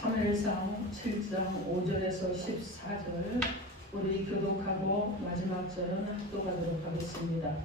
사무엘상 7장 5절에서 14절 우리 교독하고 마지막 절은 합독하도록 하겠습니다.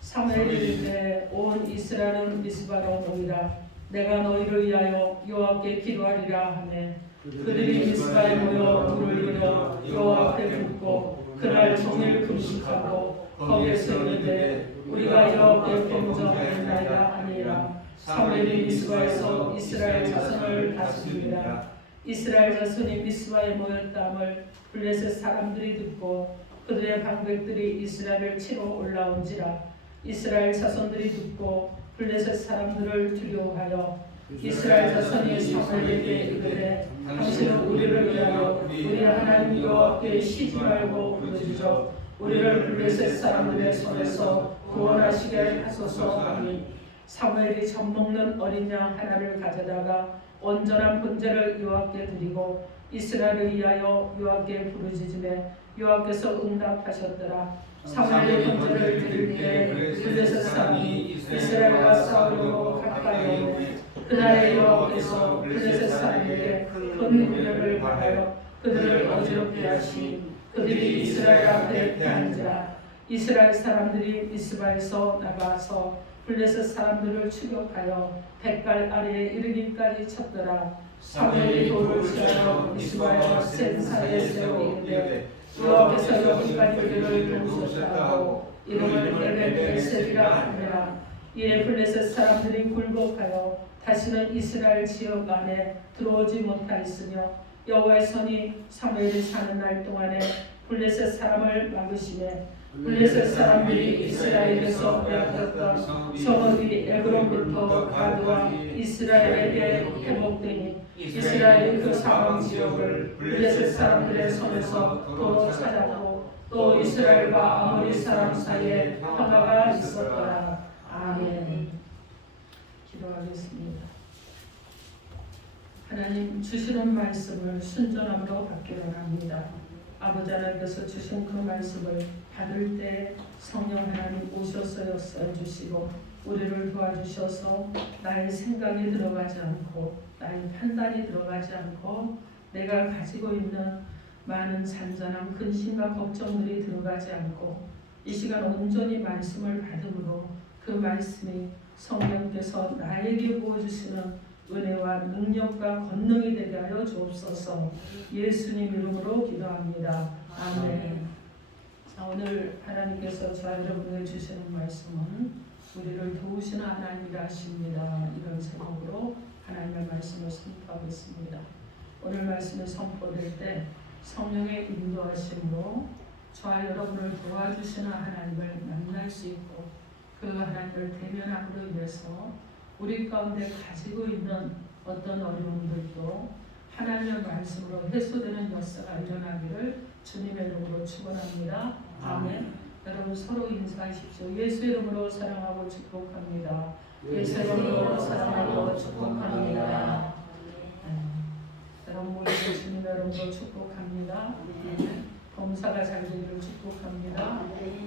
사무엘이 이르되 온 이스라엘은 미스바로 모이라. 내가 너희를 위하여 여호와께 기도하리라 하매 그들이 미스바에 모여 물을 이어 여호와 앞에 붓고 그날 종일 금식하고 거기에서 이르되 우리가 여호와께 범죄하였나이다 하니라. 사무엘이 미스바에서 이스라엘 자손을 다스리니라. 이스라엘 자손이 미스바에 모였다함을 블레셋 사람들이 듣고 그들의 방백들이 이스라엘을 치러 올라온지라. 이스라엘 자손들이 듣고 블레셋 사람들을 두려워하여 이스라엘 자손이 사무엘에게 이르되 당신은 우리를 위하여 우리 하나님 여호와께 쉬지 말고 부르짖어 우리를 블레셋 사람들의 손에서 구원하시게 하소서 하니 사무엘이 젖먹는 어린 양 하나를 가져다가 온전한 번제를 여호와께 드리고 이스라엘을 위하여 여호와께 부르짖음에 여호와께서 응답하셨더라. 사무엘이 번제를 드릴 때 블레셋 사람이 이스라엘과 싸우려고 가까이 오매 그날에 여호와께서 블레셋 사람에게 큰 훈련을 받아요 그들을 어지럽게 하시 그들이 이스라엘 앞에 패한지라. 이스라엘 사람들이 미스바에서 나가서 블레셋 사람들을 추격하여 백갈 아래에 이르기까지 쳤더라. 사무엘이 돌을 취하여 미스바와 센 사이에 세우되 여호와께서 여기까지 그들을 도우셨다고 이름을 에벤에셀이라 하니라. 이에 블레셋 사람들이 굴복하여 다시는 이스라엘 지역 안에 들어오지 못하였으며 여호와의 손이 사무엘이 사는 날 동안에 블레셋 사람을 막으시매 블레셋 사람들이 이스라엘에서 빼앗겼던 성읍이 에브론부터 가드와 이스라엘에게 회복되니 이스라엘이 그 사방 지역을 블레셋 사람들의 손에서 또 찾았고 또 이스라엘과 아모리 사람 사이에 평화가 있었더라. 아멘. 기도하겠습니다. 하나님 주시는 말씀을 순전함으로 받기를 합니다. 아버지 하나님께서 주신 그 말씀을 받을 때 성령 하나님 오셔서 역사해주시고 우리를 도와주셔서 나의 생각이 들어가지 않고 나의 판단이 들어가지 않고 내가 가지고 있는 많은 잔잔한 근심과 걱정들이 들어가지 않고 이 시간 온전히 말씀을 받음으로 그 말씀이 성령께서 나에게 부어주시는 은혜와 능력과 권능이 되게 하여 주옵소서. 예수님 이름으로 기도합니다. 아멘. 자, 오늘 하나님께서 저와 여러분에게 주시는 말씀은 우리를 도우시는 하나님이라 하십니다. 이런 제목으로 하나님의 말씀을 선포하겠습니다. 오늘 말씀이 선포될 때 성령의 인도하심으로 저와 여러분을 도와주시는 하나님을 만날 수 있고 그 하나님을 대면함으로 인해서 우리 가운데 가지고 있는 어떤 어려움들도 하나님의 말씀으로 해소되는 역사가 일어나기를 주님의 이름으로 축원합니다. 아멘. 여러분 서로 인사하십시오. 예수 이름으로 사랑하고 축복합니다. 예수 이름으로 사랑하고 축복합니다. 여러분 모두 주님의 이름으로 축복합니다. 범사가 잘 되기를 축복합니다.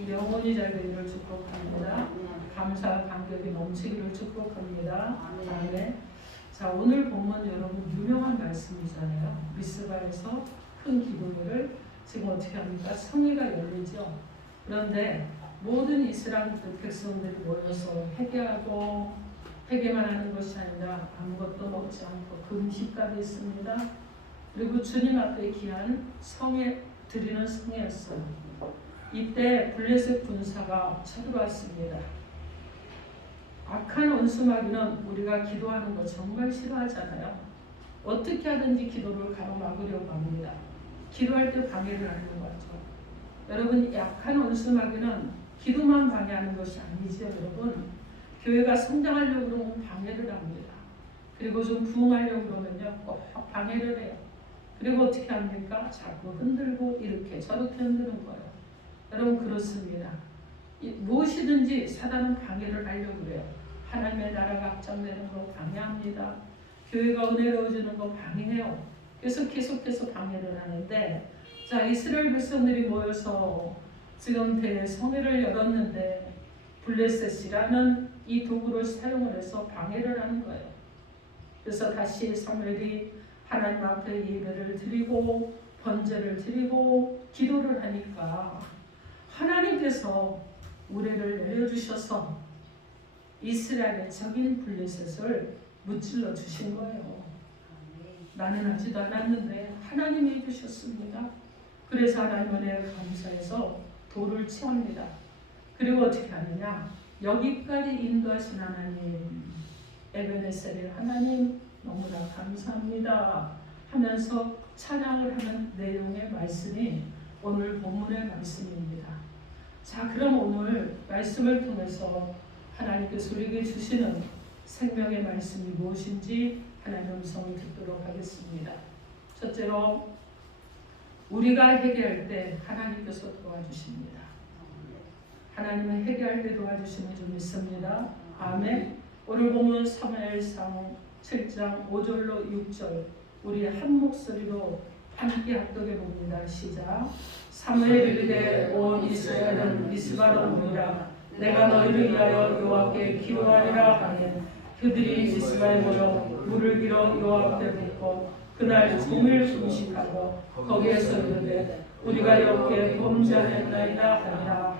영혼이 잘 되기를 축복합니다. 감사와 감격이 넘치기를 축복합니다. 아멘. 자, 오늘 본문 여러분 유명한 말씀이잖아요. 미스바에서 큰 기도회를 지금 어떻게 합니까? 성회가 열리죠. 그런데 모든 이스라엘 백성들이 모여서 회개하고 회개만 하는 것이 아니라 아무것도 먹지 않고 금식까지 있습니다. 그리고 주님 앞에 귀한 성회 드리는 성회였어요. 이때 블레셋 군사가 쳐들어왔습니다. 악한 원수마귀는 우리가 기도하는 거 정말 싫어하잖아요. 어떻게 하든지 기도를 가로막으려고 합니다. 기도할 때 방해를 하는 거죠. 여러분 약한 원수마귀는 기도만 방해하는 것이 아니죠. 여러분 교회가 성장하려고 그러면 방해를 합니다. 그리고 좀 부흥하려고 그러면요 꼭 방해를 해요. 그리고 어떻게 합니까? 자꾸 흔들고 이렇게 저렇게 흔드는 거예요. 여러분 그렇습니다. 무엇이든지 사단은 방해를 하려고 그래요. 하나님의 나라가 확장되는 거 방해합니다. 교회가 은혜로워지는 거 방해해요. 그래서 계속해서 방해를 하는데 자 이스라엘 백성들이 모여서 지금 대성회를 열었는데 블레셋이라는 이 도구를 사용을 해서 방해를 하는 거예요. 그래서 다시 사무엘이 하나님 앞에 예배를 드리고 번제를 드리고 기도를 하니까 하나님께서 우레를 내려주셔서 이스라엘의 적인 블레셋을 무찔러 주신 거예요. 나는 하지도 않았는데 하나님이 해주셨습니다. 그래서 하나님 은혜에 감사해서 돌을 취합니다. 그리고 어떻게 하느냐? 여기까지 인도하신 하나님, 에베네셀의 하나님 너무나 감사합니다 하면서 찬양을 하는 내용의 말씀이 오늘 본문의 말씀입니다. 자, 그럼 오늘 말씀을 통해서 하나님께서 우리에게 주시는 생명의 말씀이 무엇인지 하나님의 음성을 듣도록 하겠습니다. 첫째로 우리가 해결할 때 하나님께서 도와주십니다. 하나님은 해결할 때 도와주심을 좀 믿습니다. 아멘. 오늘 보면 사무엘상 7장 5절로 6절 우리 한 목소리로 함께 합독해 봅니다. 시작. 사무엘이 이르되 온 이스라엘은 미스바로 모이라. 내가 너희를 위하여 여호와께 기도하리라 하니 그들이 미스바에 모여 물을 길어 여호와 앞에 붓고 그날 종일 금식하고 거기에서 이르되 우리가 여호와께 범죄하였나이다 하니라.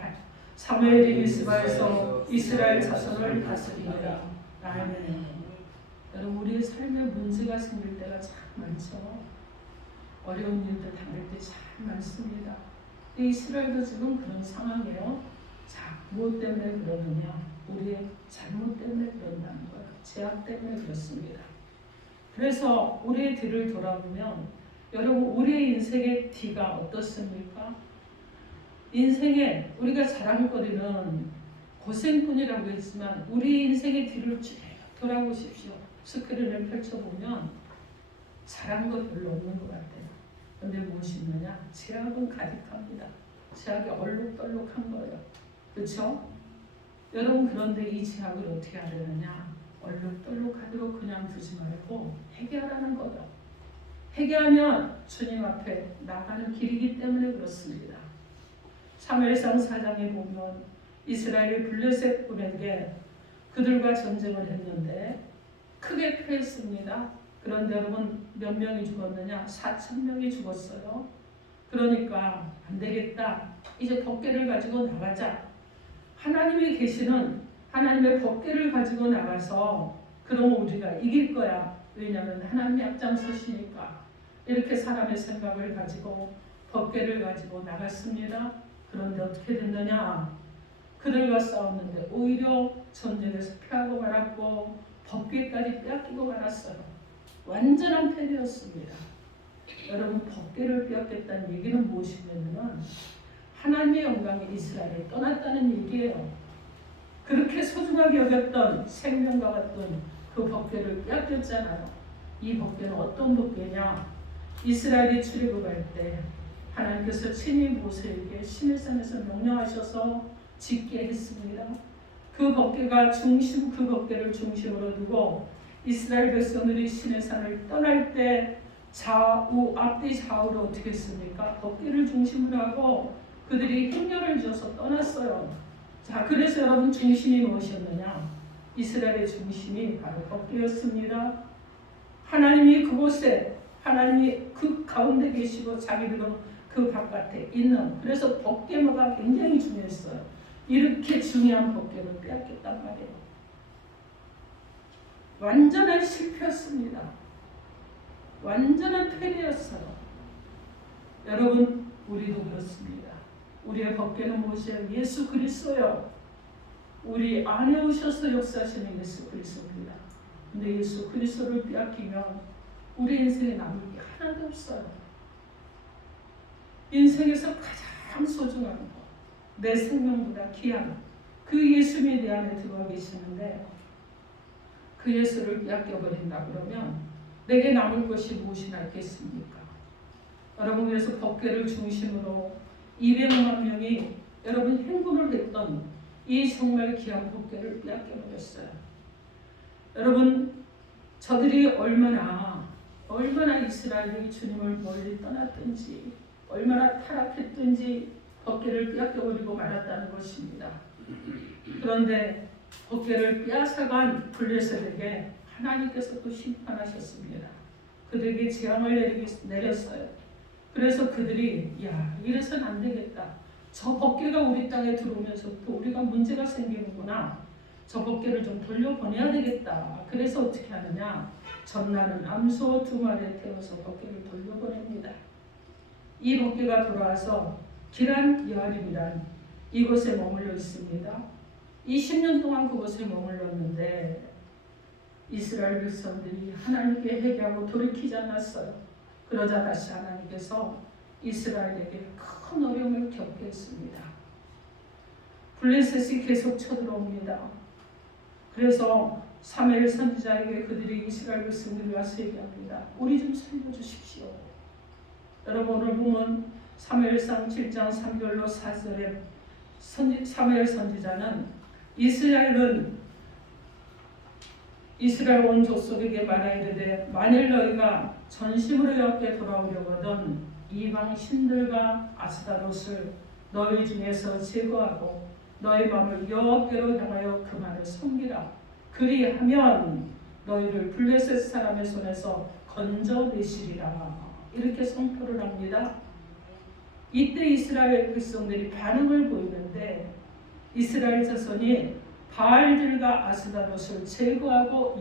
사무엘이 미스바에서 이스라엘 자손을 다스리니라. 아멘. 여러분, 우리의 삶에 문제가 생길 때가 참 많죠. 어려운 일들 당할 때 참 많습니다. 이스라엘도 지금 그런 상황이에요. 자, 무엇 때문에 그러느냐? 우리의 잘못 때문에 그런다는 거예요. 죄악 때문에 그렇습니다. 그래서 우리의 뒤를 돌아보면 여러분, 우리의 인생의 뒤가 어떻습니까? 인생에 우리가 자랑거리는 고생뿐이라고 했지만 우리 인생의 뒤를 쭉 돌아보십시오. 스크린을 펼쳐보면 잘한 것 별로 없는 것 같아요. 그런데 무엇이 있느냐? 죄악은 가득합니다. 죄악이 얼룩덜룩한 거예요. 그렇죠? 여러분, 그런데 이 죄악을 어떻게 하려느냐? 얼룩덜룩하도록 그냥 두지 말고 회개하라는 거예요. 회개하면 주님 앞에 나가는 길이기 때문에 그렇습니다. 사무엘상 4장에 보면 이스라엘이 블레셋 군에게 그들과 전쟁을 했는데 크게 패했습니다. 그런데 여러분, 몇 명이 죽었느냐? 4,000명이 죽었어요. 그러니까 안 되겠다. 이제 법궤를 가지고 나가자. 하나님이 계시는 하나님의 법궤를 가지고 나가서 그러면 우리가 이길 거야. 왜냐하면 하나님이 앞장서시니까. 이렇게 사람의 생각을 가지고 법궤를 가지고 나갔습니다. 그런데 어떻게 됐느냐? 그들과 싸웠는데 오히려 전쟁에서 피하고 말았고 법궤까지 빼앗기고 말았어요. 완전한 패배였습니다. 여러분, 법궤를 빼앗겼다는 얘기는 무엇이냐면 하나님의 영광이 이스라엘을 떠났다는 얘기예요. 그렇게 소중하게 여겼던 생명과 같던 그 법궤를 빼앗겼잖아요. 이 법궤는 어떤 법궤냐? 이스라엘이 출애굽할 때 하나님께서 친히 모세에게 시내산에서 명령하셔서 짓게 했습니다. 그 법궤가 그 법궤를 중심으로 두고 이스라엘 백성들이 시내산을 떠날 때 앞뒤 좌우로 어떻게 했습니까? 법궤를 중심으로 하고 그들이 행렬을 지어서 떠났어요. 자, 그래서 여러분, 중심이 무엇이었느냐? 이스라엘의 중심이 바로 법궤였습니다. 하나님이 그곳에, 하나님이 그 가운데 계시고 자기들은 그 바깥에 있는, 그래서 법궤가 굉장히 중요했어요. 이렇게 중요한 법궤를 빼앗겼단 말이에요. 완전한 실패였습니다. 완전한 패배였어요. 여러분, 우리도 그렇습니다. 우리의 법궤는 무엇이에요? 예수 그리스도요. 우리 안에 오셔서 역사하시는 예수 그리스도입니다. 근데 예수 그리스도를 빼앗기면 우리 인생에 남을 게 하나도 없어요. 인생에서 가장 소중한 것, 내 생명보다 귀한 그 예수님이 내 안에 들어와 계시는데 그 예수를 빼앗겨버린다 그러면 내게 남을 것이 무엇이나 있겠습니까? 여러분, 그래서 법궤를 중심으로 200만 명이 여러분 행군을 했던 이 정말 귀한 법궤를 빼앗겨버렸어요. 여러분, 저들이 얼마나 이스라엘이 주님을 멀리 떠났든지 얼마나 타락했든지 법궤를 빼앗겨버리고 말았다는 것입니다. 그런데 법궤를 빼앗아간 블레셋에게 하나님께서 또 심판하셨습니다. 그들에게 재앙을 내렸어요. 그래서 그들이 이래서는 안 되겠다. 저 법궤가 우리 땅에 들어오면서부터 우리가 문제가 생기는구나. 저 법궤를 좀 돌려보내야 되겠다. 그래서 어떻게 하느냐. 전나는 암소 2마리에 태워서 법궤를 돌려보냅니다. 이 법궤가 돌아와서 기란 여아림이란 이곳에 머물러 있습니다. 20년 동안 그곳에 머물렀는데 이스라엘 백성들이 하나님께 회개하고 돌이키지 않았어요. 그러자 다시 하나님께서 이스라엘에게 큰 어려움을 겪게 했습니다. 블레셋이 계속 쳐들어옵니다. 그래서 사무엘 선지자에게 그들이 이스라엘 백성들이 와서 얘기합니다. 우리 좀 살려주십시오. 여러분 오늘 보면 사무엘상 7장 3절로 4절에 사무엘 선지자는 이스라엘 온 족속에게 말하이르되 만일 너희가 전심으로 여호와께 돌아오려거든 이방 신들과 아스타롯을 너희 중에서 제거하고 너희 마음을 여호와께로 향하여 그만을 섬기라. 그리하면 너희를 블레셋 사람의 손에서 건져내시리라. 이렇게 선포를 합니다. 이때 이스라엘 백성들이 반응을 보이는데 이스라엘 자손이 바알들과 아스타롯을 제거하고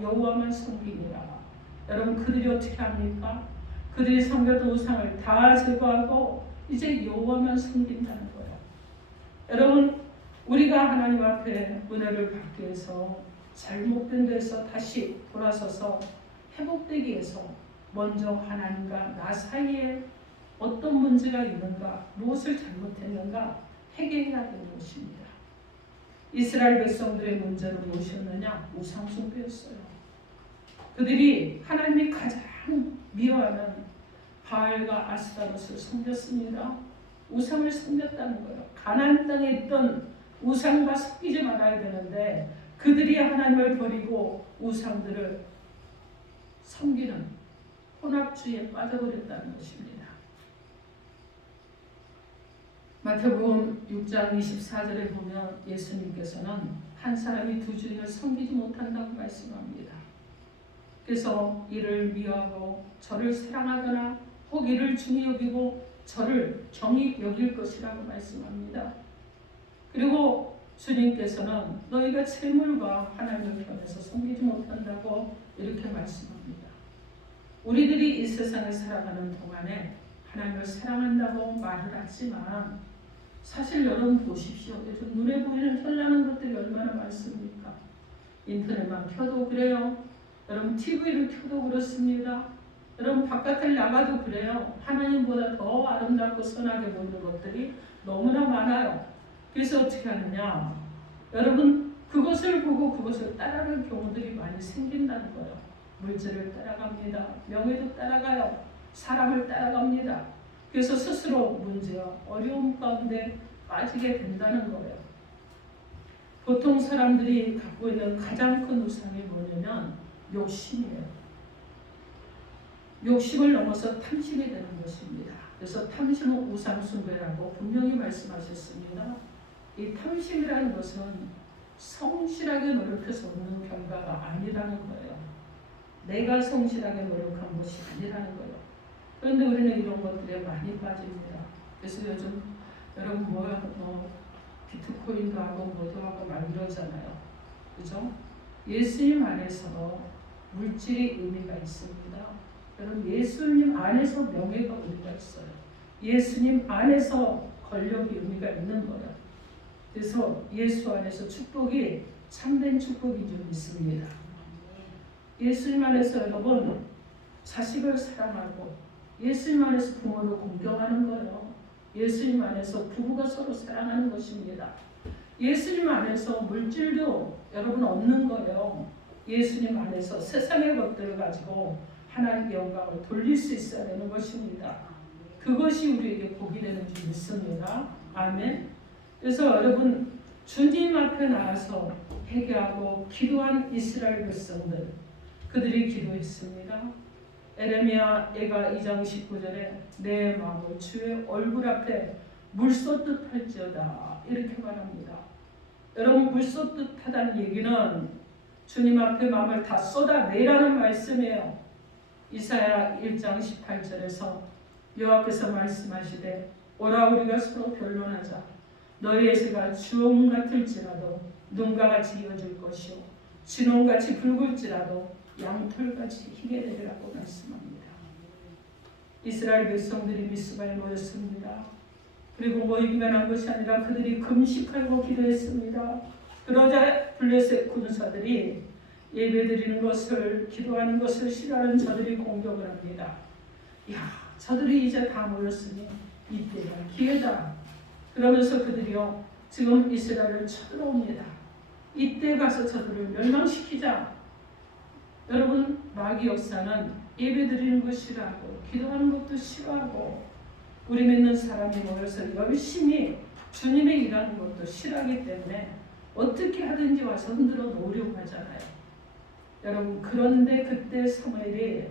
여호와만 섬기니라. 여러분 그들이 어떻게 합니까? 그들이 섬겼던 우상을 다 제거하고 이제 여호와만 섬긴다는 거예요. 여러분 우리가 하나님 앞에 은혜를 받기 위해서 잘못된 데서 다시 돌아서서 회복되기 위해서 먼저 하나님과 나 사이에 어떤 문제가 있는가, 무엇을 잘못했는가 회개해야 되는 것입니다. 이스라엘 백성들의 문제는 무엇이었느냐? 우상 숭배였어요. 그들이 하나님이 가장 미워하는 바알과 아스타롯을 섬겼습니다. 우상을 섬겼다는 거예요. 가나안 땅에 있던 우상과 섞이지 말아야 되는데 그들이 하나님을 버리고 우상들을 섬기는 혼합주의에 빠져버렸다는 것입니다. 마태복음 6장 24절에 보면 예수님께서는 한 사람이 두 주인을 섬기지 못한다고 말씀합니다. 그래서 이를 미워하고 저를 사랑하거나 혹 이를 중히 여기고 저를 경히 여길 것이라고 말씀합니다. 그리고 주님께서는 너희가 재물과 하나님을 편에서 섬기지 못한다고 이렇게 말씀합니다. 우리들이 이 세상에 살아가는 동안에 하나님을 사랑한다고 말을 하지만 사실 여러분 보십시오. 요즘 눈에 보이는 현란한 것들이 얼마나 많습니까? 인터넷만 켜도 그래요. 여러분 TV를 켜도 그렇습니다. 여러분 바깥을 나가도 그래요. 하나님보다 더 아름답고 선하게 보이는 것들이 너무나 많아요. 그래서 어떻게 하느냐? 여러분 그것을 보고 그것을 따라갈 경우들이 많이 생긴다는 거예요. 물질을 따라갑니다. 명예도 따라가요. 사람을 따라갑니다. 그래서 스스로 문제와 어려움 가운데 빠지게 된다는 거예요. 보통 사람들이 갖고 있는 가장 큰 우상이 뭐냐면 욕심이에요. 욕심을 넘어서 탐심이 되는 것입니다. 그래서 탐심은 우상숭배라고 분명히 말씀하셨습니다. 이 탐심이라는 것은 성실하게 노력해서 얻는 결과가 아니라는 거예요. 내가 성실하게 노력한 것이 아니라는 거예요. 그런데 우리는 이런 것들에 많이 빠집니다. 그래서 요즘 여러분 비트코인도 하고 뭐도 하고 막 이러잖아요. 그죠? 예수님 안에서 물질이 의미가 있습니다. 여러분 예수님 안에서 명예가 의미가 있어요. 예수님 안에서 권력이 의미가 있는 거예요. 그래서 예수 안에서 축복이 참된 축복인 줄 믿습니다. 예수님 안에서 여러분 자식을 사랑하고 예수님 안에서 부모를 공경하는 거예요. 예수님 안에서 부부가 서로 사랑하는 것입니다. 예수님 안에서 물질도 여러분 얻는 거예요. 예수님 안에서 세상의 것들을 가지고 하나님의 영광을 돌릴 수 있어야 되는 것입니다. 그것이 우리에게 복이 되는 줄 믿습니다. 아멘. 그래서 여러분 주님 앞에 나와서 회개하고 기도한 이스라엘 백성들 그들이 기도했습니다. 에레미야 예가 2장 19절에 내 마음을 주의 얼굴 앞에 물쏟듯 할지어다 이렇게 말합니다. 여러분 물쏟듯 하다는 얘기는 주님 앞에 마음을 다 쏟아내라는 말씀이에요. 이사야 1장 18절에서 여호와께서 말씀하시되 오라 우리가 서로 변론하자. 너희의 죄가 주홍 같을지라도 눈과 같이 이어질 것이요 진홍같이 붉을지라도 양털같이 희게 되리라고 말씀합니다. 이스라엘 백성들이 미스바에 모였습니다. 그리고 모이기만 한 것이 아니라 그들이 금식하고 기도했습니다. 그러자 블레셋 군사들이 예배드리는 것을, 기도하는 것을 싫어하는 저들이 공격을 합니다. 야, 저들이 이제 다 모였으니 이때가 기회다. 그러면서 그들이요 지금 이스라엘을 쳐들어옵니다. 이때 가서 저들을 멸망시키자. 여러분, 마귀 역사는 예배드리는 것 싫어하고 기도하는 것도 싫어하고 우리 믿는 사람이 모여서 열심히 주님의 일하는 것도 싫어하기 때문에 어떻게 하든지 와서 흔들어 놓으려고 하잖아요. 여러분, 그런데 그때 사무엘이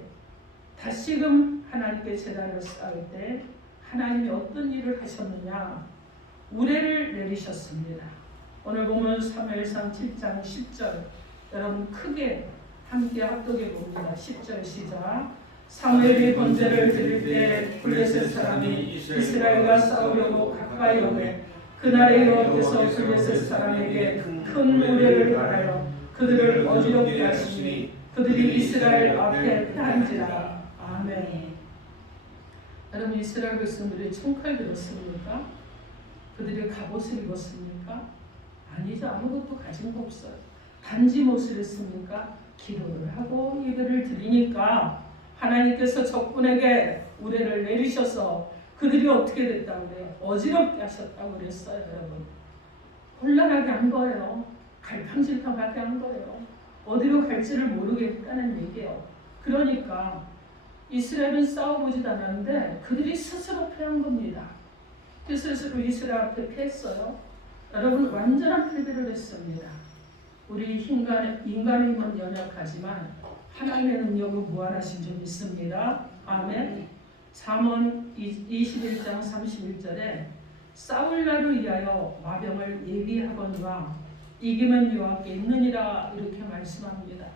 다시금 하나님께 제단을 쌓을 때 하나님이 어떤 일을 하셨느냐, 우레를 내리셨습니다. 오늘 보면 사무엘상 7장 10절, 여러분 크게 함께 합독해 봅니다. 10절 시작. 사무엘이 번제를 드릴 때 블레셋 사람이 이스라엘과 싸우려고 가까이 오매 그날에 여호와께서 블레셋 사람에게 큰 우레를 바라여 그들을 어지럽게 하시니 그들이 이스라엘 앞에 패한지라. 아멘. 여러분, 이스라엘 백성들이 총칼 들었습니까? 그들이 갑옷을 입었습니까? 아니죠. 아무것도 가진 거 없어요. 단지 무엇을 했습니까? 기도를 하고 예배를 드리니까 하나님께서 적군에게 우레를 내리셔서 그들이 어떻게 됐다고 그래요? 어지럽게 하셨다고 그랬어요. 여러분, 곤란하게 한 거예요. 갈팡질팡하게 한 거예요. 어디로 갈지를 모르겠다는 얘기예요. 그러니까 이스라엘은 싸워보지도 않았는데 그들이 스스로 패한 겁니다. 스스로 이스라엘 앞에 패했어요. 여러분, 완전한 패배를 했습니다. 우리 인간의 힘은 연약하지만 하나님의 능력은 무한하신 줄 믿습니다. 아멘. 잠언 21장 31절에 싸울 날을 위하여 마병을 예비하거니와 이기면 여호와께 있느니라, 이렇게 말씀합니다.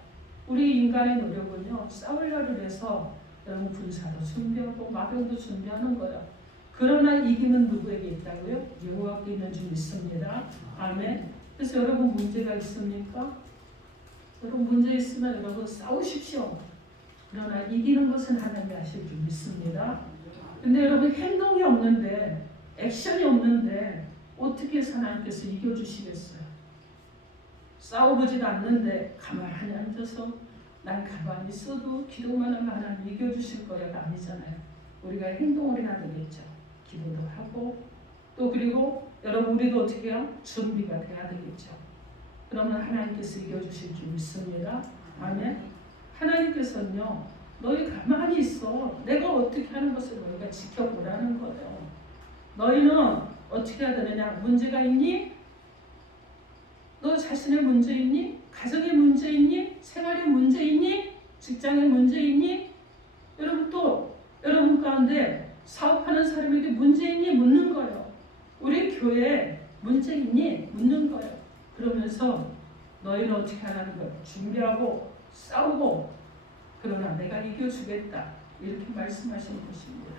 우리 인간의 노력은요, 싸울 날을 위해서 여러분 군사도 준비하고 마병도 준비하는 거예요. 그러나 이기는 누구에게 있다고요? 여호와께 있는 줄 믿습니다. 아멘. 그래서 여러분 문제가 있습니까? 여러분 문제 있으면 여러분 싸우십시오. 그러나 이기는 것은 하나님이 하실 줄 믿습니다. 근데 여러분 행동이 없는데, 액션이 없는데 어떻게 해서 하나님께서 이겨주시겠어요? 싸워보지도 않는데 가만히 앉아서 난 가만히 있어도 기도만 하면 하나님 이겨주실 거야가 아니잖아요. 우리가 행동을 해야 되겠죠. 기도도 하고 또 그리고 여러분 우리도 어떻게 해요? 준비가 돼야 되겠죠. 그러면 하나님께서 이겨주실 줄 믿습니다. 아멘. 하나님께서는요, 너희 가만히 있어. 내가 어떻게 하는 것을 너희가 지켜보라는 거예요. 너희는 어떻게 해야 되느냐? 문제가 있니? 너 자신의 문제 있니? 가정의 문제 있니? 생활의 문제 있니? 직장의 문제 있니? 여러분 또 여러분 가운데 사업하는 사람에게 문제 있니? 묻는 거예요. 우리 교회에 문제 있니? 묻는 거예요. 그러면서 너희는 어떻게 하라는 거예요? 준비하고 싸우고, 그러나 내가 이겨주겠다, 이렇게 말씀하시는 것입니다.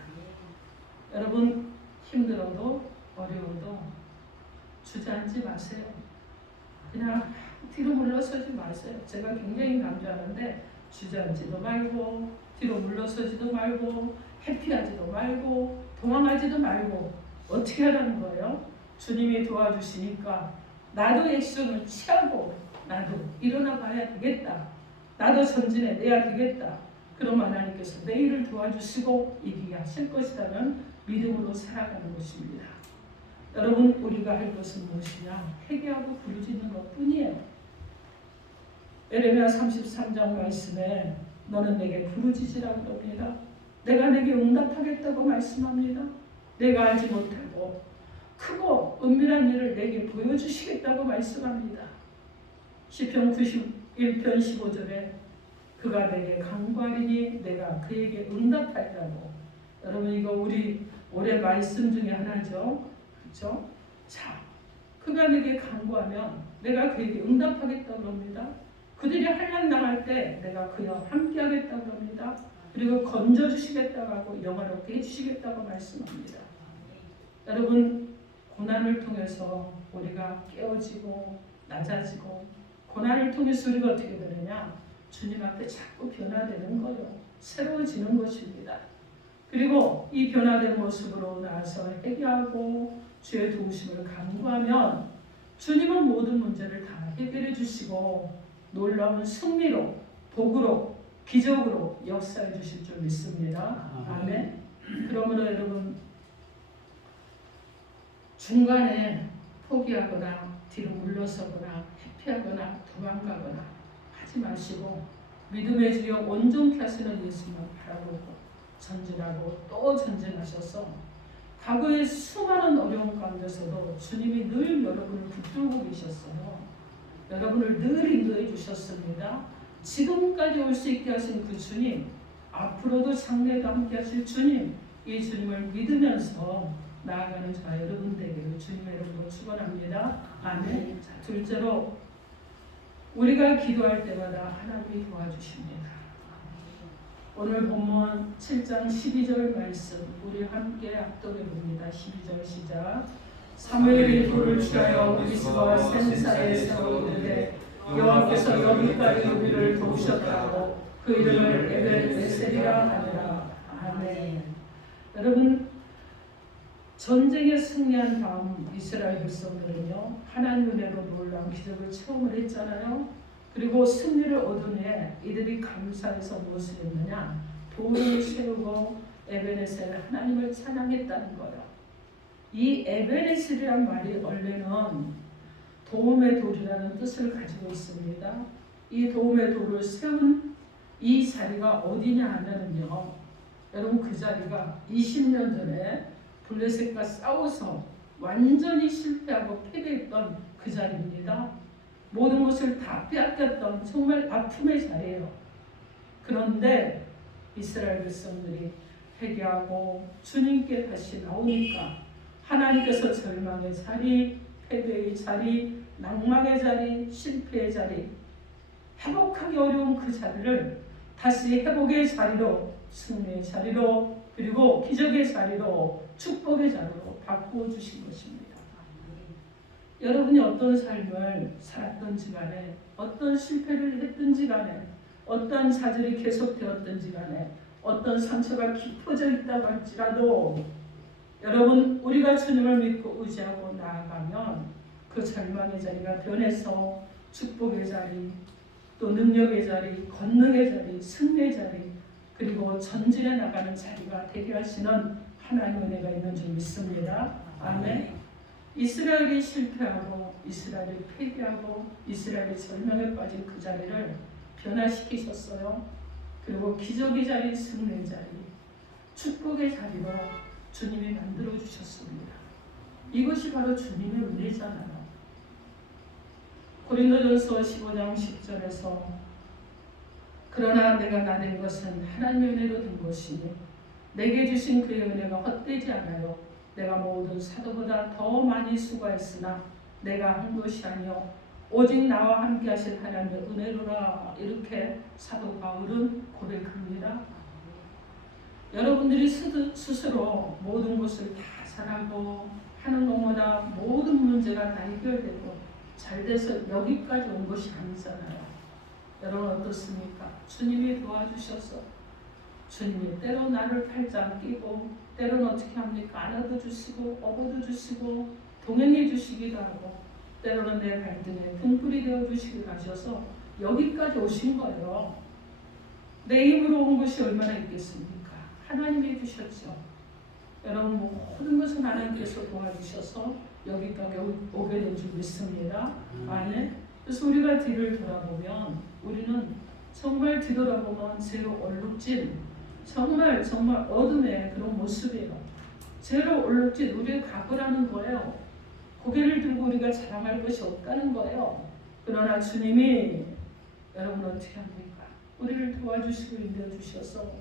여러분 힘들어도 어려워도 주저앉지 마세요. 그냥 뒤로 물러서지 마세요. 제가 굉장히 강조하는데 주저앉지도 말고 뒤로 물러서지도 말고 회피하지도 말고 도망가지도 말고 어떻게 하라는 거예요? 주님이 도와주시니까 나도 액션을 취하고 나도 일어나 봐야 되겠다. 나도 전진해 내야 되겠다. 그럼 하나님께서 내 일을 도와주시고 이기게 하실 것이라는 믿음으로 살아가는 것입니다. 여러분, 우리가 할 것은 무엇이냐? 회개하고 부르짖는 것뿐이에요. 에레미야 33장 말씀에 너는 내게 부르짖으라고 그럽니다. 내가 내게 응답하겠다고 말씀합니다. 내가 알지 못하고 크고 은밀한 일을 내게 보여주시겠다고 말씀합니다. 시편 91편 15절에 그가 내게 간구하리니 내가 그에게 응답하리라고. 여러분, 이거 우리 올해 말씀 중에 하나죠. 그렇죠? 자, 그가 내게 간구하면 내가 그에게 응답하겠다고 합니다. 그들이 환난 당할 때 내가 그와 함께 하겠다고 합니다. 그리고 건져주시겠다고 하고 영화롭게 해주시겠다고 말씀합니다. 여러분, 고난을 통해서 우리가 깨어지고 낮아지고, 고난을 통해서 우리가 어떻게 되느냐, 주님 앞에 자꾸 변화되는 거예요. 새로워지는 것입니다. 그리고 이 변화된 모습으로 나아서 회개하고 주의 도우심을 간구하면 주님은 모든 문제를 다 해결해 주시고 놀라운 승리로, 복으로, 기적으로 역사해 주실 줄 믿습니다. 아멘. 그러므로 여러분, 중간에 포기하거나 뒤로 물러서거나 회피하거나 도망가거나 하지 마시고 믿음의 주여 온전케 하시는 예수만 바라보고 전진하고 또 전진하셔서 과거의 수많은 어려움 가운데서도 주님이 늘 여러분을 붙들고 계셨어요. 여러분을 늘 인도해 주셨습니다. 지금까지 올 수 있게 하신 그 주님, 앞으로도 장래도 함께 하실 주님, 이 주님을 믿으면서 나아가는 저와 여러분 되기를 주님의 이름으로 축원합니다. 아멘. 자, 둘째로 우리가 기도할 때마다 하나님이 도와주십니다. 오늘 본문 7장 12절 말씀 우리 함께 합독해 봅니다. 12절 시작. 사무엘이 돌을 취하여 미스바 센사에 세우는데 여호와께서 여기까지 우리를 도우셨다고 그 이름을 에벤에셀이라 하니라. 아멘. 여러분, 전쟁에 승리한 다음 이스라엘 백성들은요, 하나님 은혜로 놀라운 기적을 체험을 했잖아요. 그리고 승리를 얻은 후에 이들이 감사해서 무엇을 했느냐, 돌을 세우고 에벤에셀 하나님을 찬양했다는 거예요. 이 에벤에셀이란 말이 원래는 도움의 돌이라는 뜻을 가지고 있습니다. 이 도움의 돌을 세운 이 자리가 어디냐 하면요, 여러분, 그 자리가 20년 전에 블레셋과 싸워서 완전히 실패하고 패배했던 그 자리입니다. 모든 것을 다 빼앗겼던 정말 아픔의 자리예요. 그런데 이스라엘 백성들이 회개하고 주님께 다시 나오니까 하나님께서 절망의 자리, 패배의 자리, 낭망의 자리, 실패의 자리, 회복하기 어려운 그 자리를 다시 회복의 자리로, 승리의 자리로, 그리고 기적의 자리로, 축복의 자리로 바꾸어 주신 것입니다. 여러분이 어떤 삶을 살았든지 간에, 어떤 실패를 했든지 간에, 어떤 좌절이 계속되었든지 간에, 어떤 상처가 깊어져 있다고 할지라도 여러분, 우리가 주님을 믿고 의지하고 나아가면 그 절망의 자리가 변해서 축복의 자리, 또 능력의 자리, 권능의 자리, 승리의 자리, 그리고 전진해 나가는 자리가 되게 하시는 하나님의 은혜가 있는 줄 믿습니다. 아멘. 이스라엘이 실패하고 이스라엘이 패배하고 이스라엘이 절망에 빠진 그 자리를 변화시키셨어요. 그리고 기적의 자리, 승리의 자리, 축복의 자리로 주님이 만들어 주셨습니다. 이것이 바로 주님의 은혜잖아요. 고린도전서 15장 10절에서 그러나 내가 나된 것은 하나님의 은혜로 된 것이니 내게 주신 그의 은혜가 헛되지 않아요. 내가 모든 사도보다 더 많이 수고했으나 내가 한 것이 아니요 오직 나와 함께 하실 하나님의 은혜로라. 이렇게 사도 바울은 고백합니다. 여러분들이 스스로 모든 것을 다 잘하고 하는 것마다 모든 문제가 다 해결되고 잘 돼서 여기까지 온 것이 아니잖아요. 여러분 어떻습니까? 주님이 도와주셔서 주님이 때로 나를 팔짱 끼고 때로는 어떻게 합니까? 안아도 주시고 업어도 주시고 동행해 주시기도 하고 때로는 내 발등에 등불이 되어 주시기도 하셔서 여기까지 오신 거예요. 내 힘으로 온 것이 얼마나 있겠습니까? 하나님이 해주셨죠. 여러분 모든 것은 하나님께서 도와주셔서 여기까지 오게 된 줄 믿습니다. 아멘. 그래서 우리가 뒤를 돌아보면 우리는 정말 뒤돌아보면 제로 얼룩진 정말 어둠의 그런 모습이에요. 제로 얼룩진 우리의 과거라는 거예요. 고개를 들고 우리가 자랑할 것이 없다는 거예요. 그러나 주님이 여러분 어떻게 합니까? 우리를 도와주시고 인도해 주셔서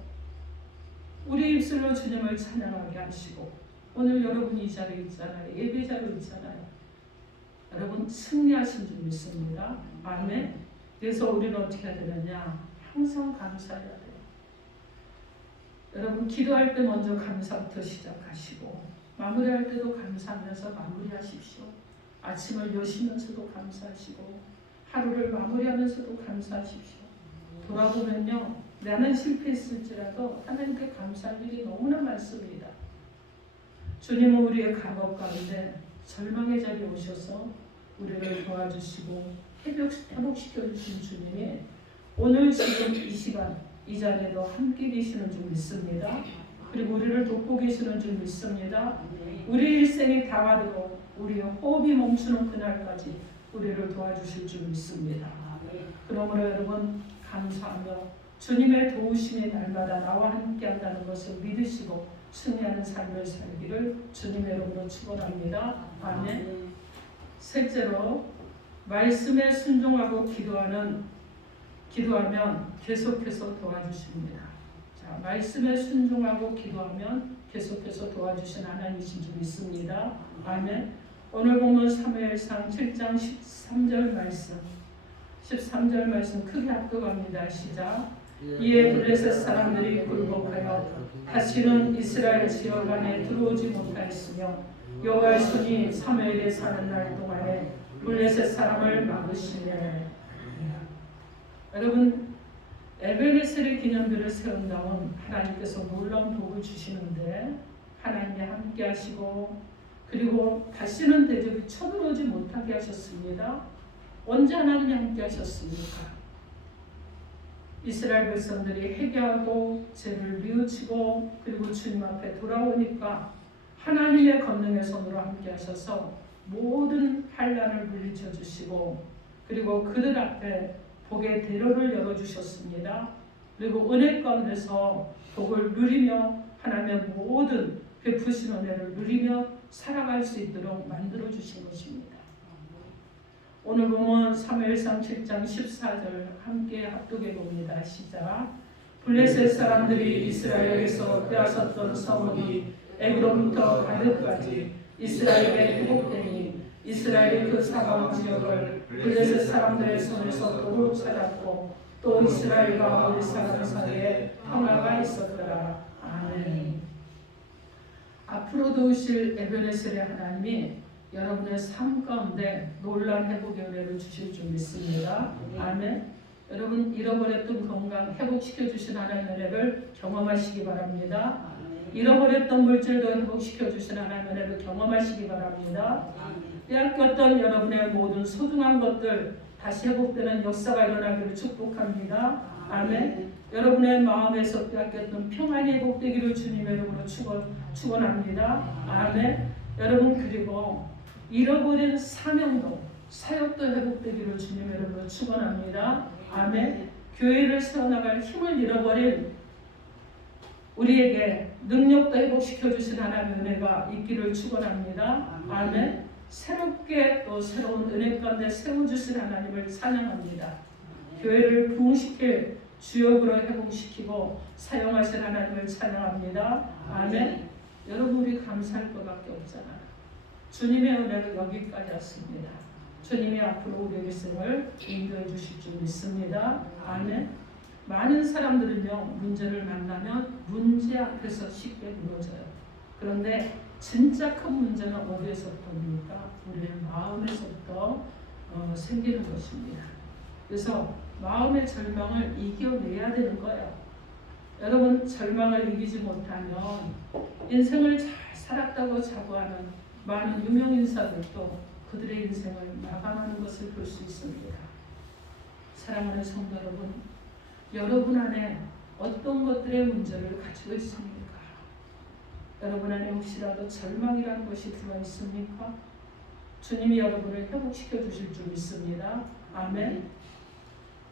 우리 입술로 주님을 찬양하게 하시고 오늘 여러분 이 자리에 있잖아요. 예배자로 있잖아요. 여러분 승리하신 줄 믿습니다. 아멘. 그래서 우리는 어떻게 해야 되느냐? 항상 감사해야 돼요. 여러분 기도할 때 먼저 감사부터 시작하시고 마무리할 때도 감사하면서 마무리하십시오. 아침을 여시면서도 감사하시고 하루를 마무리하면서도 감사하십시오. 돌아보면요, 나는 실패했을지라도 하나님께 감사할 일이 너무나 많습니다. 주님은 우리의 감옥 가운데 절망의 자리에 오셔서 우리를 도와주시고 회복시켜 주신 주님이 오늘 지금 이 시간 이 자리에도 함께 계시는 줄 믿습니다. 그리고 우리를 돕고 계시는 줄 믿습니다. 우리 일생이 다가도록 우리의 호흡이 멈추는 그날까지 우리를 도와주실 줄 믿습니다. 그러므로 여러분 감사하며 주님의 도우심이 날마다 나와 함께 한다는 것을 믿으시고 승리하는 삶을 살기를 주님의 이름으로 축원합니다. 아멘. 셋째로 말씀에 순종하고 기도하면 계속해서 도와주십니다. 자, 말씀에 순종하고 기도하면 계속해서 도와주신 하나님이신 줄 믿습니다. 아멘. 오늘 보면 사무엘상 7장 13절 말씀 크게 합독합니다. 시작. 이에 블레셋 사람들이 굴복하여 다시는 이스라엘 지역 안에 들어오지 못하였으며 여호와의 손이 사무엘에 사는 날 동안에 블레셋 사람을 막으시네. 여러분 에베네셀의 기념비를 세운 다음 하나님께서 놀라운 복을 주시는데 하나님이 함께 하시고 그리고 다시는 대적이 쳐들어오지 못하게 하셨습니다. 언제 하나님이 함께 하셨습니까? 이스라엘 백성들이 회개하고 죄를 뉘우치고 그리고 주님 앞에 돌아오니까 하나님의 권능의 손으로 함께 하셔서 모든 환난을 물리쳐 주시고 그리고 그들 앞에 복의 대로를 열어주셨습니다. 그리고 은혜 가운데서 복을 누리며 하나님의 모든 베푸신 은혜를 누리며 살아갈 수 있도록 만들어주신 것입니다. 오늘 보면 사무엘상 7장 14절 함께 합독해 봅니다. 시작. 블레셋 사람들이 이스라엘에서 빼앗았던 성읍이 에그로부터 가드까지 이스라엘에 회복되니 이스라엘이 그 사방 지역을 블레셋 사람들의 손에서 도로 찾았고 또 이스라엘과 모든 사람 사이에 평화가 있었더라. 아멘. 앞으로도 오실 에베네셀의 하나님이 여러분의 삶 가운데 놀라운 회복의 은혜를 주실 줄 믿습니다. 아멘. 여러분 잃어버렸던 건강 회복시켜 주신 하나님의 은혜를 경험하시기 바랍니다. 잃어버렸던 물질도 회복시켜 주신 하나님의 은혜를 경험하시기 바랍니다. 빼앗겼던 여러분의 모든 소중한 것들 다시 회복되는 역사가 일어나기를 축복합니다. 아멘. 여러분의 마음에서 빼앗겼던 평안이 회복되기를 주님의 이름으로 축원합니다. 아멘. 여러분 그리고 잃어버린 사명도 사역도 회복되기를 주님의 이름으로 축원합니다. 아멘. 교회를 세워나갈 힘을 잃어버린 우리에게 능력도 회복시켜 주신 하나님의 은혜가 있기를 축원합니다. 아멘. 새롭게 또 새로운 은혜 가운데 세워주신 하나님을 찬양합니다. 교회를 부흥시킬 주역으로 회복시키고 사용하신 하나님을 찬양합니다. 아멘. 여러분 우리 감사할 것밖에 없잖아요. 주님의 은혜로 여기까지 왔습니다. 주님이 앞으로 우리의 일생을 인도해 주실 줄 믿습니다. 아멘. 많은 사람들은요 문제를 만나면 문제 앞에서 쉽게 무너져요. 그런데 진짜 큰 문제는 어디에서부터입니까? 우리의 마음에서부터 생기는 것입니다. 그래서 마음의 절망을 이겨내야 되는 거예요. 여러분 절망을 이기지 못하면 인생을 잘 살았다고 자부하는 많은 유명인사들도 그들의 인생을 마감하는 것을 볼 수 있습니다. 사랑하는 성도 여러분, 여러분 안에 어떤 것들의 문제를 가지고 있습니까? 여러분 안에 혹시라도 절망이라는 것이 들어 있습니까? 주님이 여러분을 회복시켜 주실 줄 믿습니다. 아멘.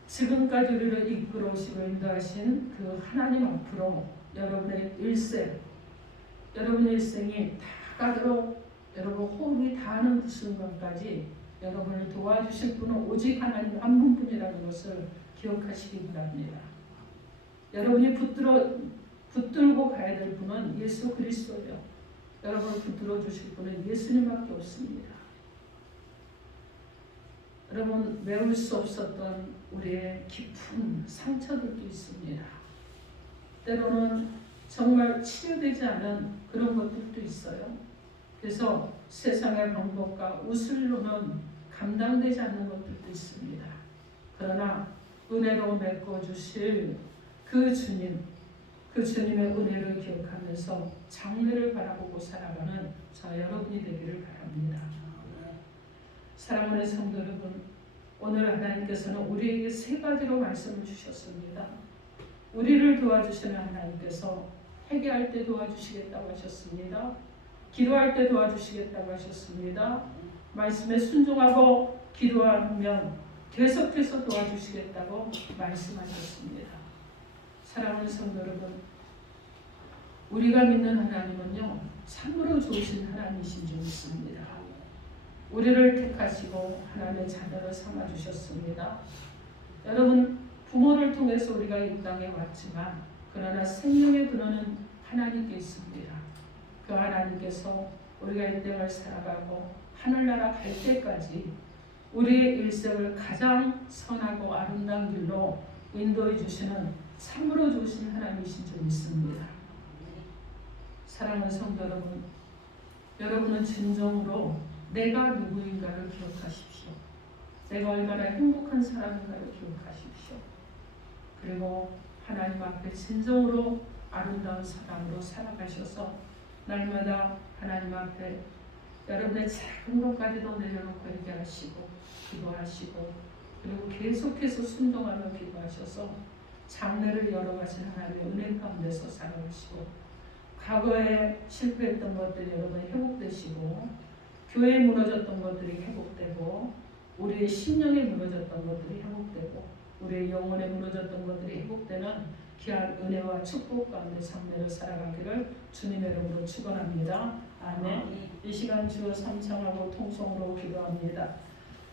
지금까지 우리를 이끌어 오시고 인도하신 그 하나님 앞으로 여러분의 일생, 여러분의 일생이 다 가도록 여러분 호흡이 닿는 그 순간까지 여러분을 도와주실 분은 오직 하나님 한 분뿐이라는 것을 기억하시기 바랍니다. 여러분이 붙들고 가야 될 분은 예수 그리스도예요. 여러분을 붙들어 주실 분은 예수님밖에 없습니다. 여러분 메울 수 없었던 우리의 깊은 상처들도 있습니다. 때로는 정말 치료되지 않은 그런 것들도 있어요. 그래서 세상의 방법과 우술로는 감당되지 않는 것들도 있습니다. 그러나 은혜로 메꿔주실 그 주님, 그 주님의 은혜를 기억하면서 장래를 바라보고 살아가는 저 여러분이 되기를 바랍니다. 사랑하는 성도 여러분, 오늘 하나님께서는 우리에게 세 가지로 말씀을 주셨습니다. 우리를 도와주시는 하나님께서 회개할 때 도와주시겠다고 하셨습니다. 기도할 때 도와주시겠다고 하셨습니다. 말씀에 순종하고 기도하면 계속해서 도와주시겠다고 말씀하셨습니다. 사랑하는 성도 여러분, 우리가 믿는 하나님은요, 참으로 좋으신 하나님이신 줄 믿습니다. 우리를 택하시고 하나님의 자녀로 삼아주셨습니다. 여러분, 부모를 통해서 우리가 이 땅에 왔지만 그러나 생명의 근원은 하나님께 있습니다. 그 하나님께서 우리가 이 땅을 살아가고 하늘나라 갈 때까지 우리의 일생을 가장 선하고 아름다운 길로 인도해 주시는 참으로 좋으신 하나님이신 줄 믿습니다. 사랑하는 성도 여러분, 여러분은 진정으로 내가 누구인가를 기억하십시오. 내가 얼마나 행복한 사람인가를 기억하십시오. 그리고 하나님 앞에 진정으로 아름다운 사람으로 살아가셔서 날마다 하나님 앞에 여러분의 작은 것까지도 내려놓고 얘기하시고 기도하시고 그리고 계속해서 순종하며 기도하셔서 장래를 열어가신 하나님의 은혜 가운데서 살아가시고 과거에 실패했던 것들이 여러분이 회복되시고 교회에 무너졌던 것들이 회복되고 우리의 심령에 무너졌던 것들이 회복되고 우리의 영혼에 무너졌던 것들이 회복되는 귀한 은혜와 축복 가운데 장래를 살아가기를 주님의 이름으로 축원합니다. 아멘. 이 시간 주여 삼창하고 통성으로 기도합니다.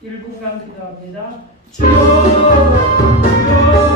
1분간 기도합니다. 주여